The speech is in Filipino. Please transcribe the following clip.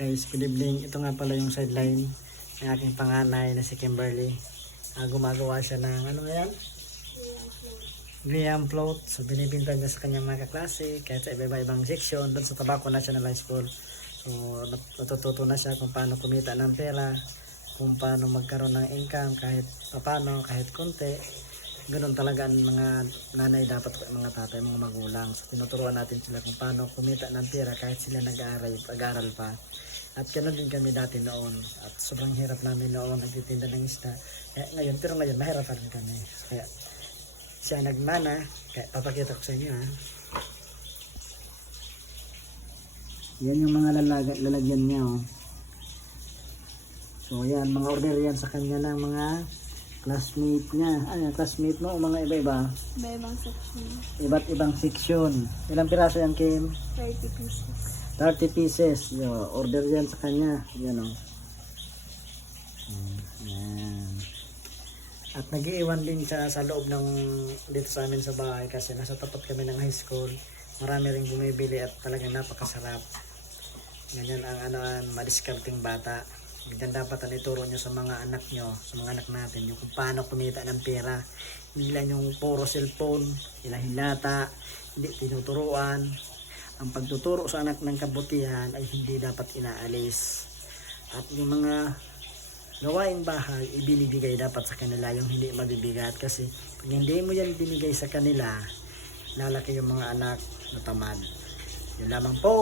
Guys, good evening. Ito nga pala yung sideline ng aking panganay na si Kimberly. Ah, gumagawa siya ng ano nga yan? Graham float. So binibinta niya sa kanyang mga kaklase kahit sa iba-ibang section. Doon sa Tabako National High School. So nat- natututo na siya kung paano kumita ng pera, kung paano magkaroon ng income kahit paano, kahit konti. Ganun talaga ang mga nanay dapat mga tatay, mga magulang. So tinuturuan natin sila kung paano kumita ng pera kahit sila nag-aaral pa. At ganoon din kami dati noon. At sobrang hirap namin noon nagtitinda ng isda. Kaya ngayon, pero ngayon mahirap pa rin kami. Kaya siya nagmana. Kaya papakita ko sa inyo ha. Yan yung mga lalag lalagyan niya oh. So yan, mga order yan sa kanya ng mga classmate niya. Ano yung classmate mo? O mga iba-iba? May ibang section. Iba't ibang section. Ilang piraso yan, Kim? 30 pieces. 30 pieces. Yo, order yan sa kanya. Yan o. Yan. At nag-iwan din siya sa loob ng dito sa amin sa bahay kasi nasa tapat kami ng high school. Marami rin bumibili at talagang napakasarap. Ganyan ang ano madiskarting bata. Ganyan dapat ang ituro nyo sa mga anak nyo, sa mga anak natin, yung kung paano kumita ng pera. Hindi lang yung puro cellphone, hilahilata, hindi tinuturuan. Ang pagtuturo sa anak ng kabutihan ay hindi dapat inaalis. At yung mga gawaing bahay, ibinibigay dapat sa kanila yung hindi mabibigat. Kasi pag hindi mo yan binigay sa kanila, lalaki yung mga anak na tamad. Yun lamang po.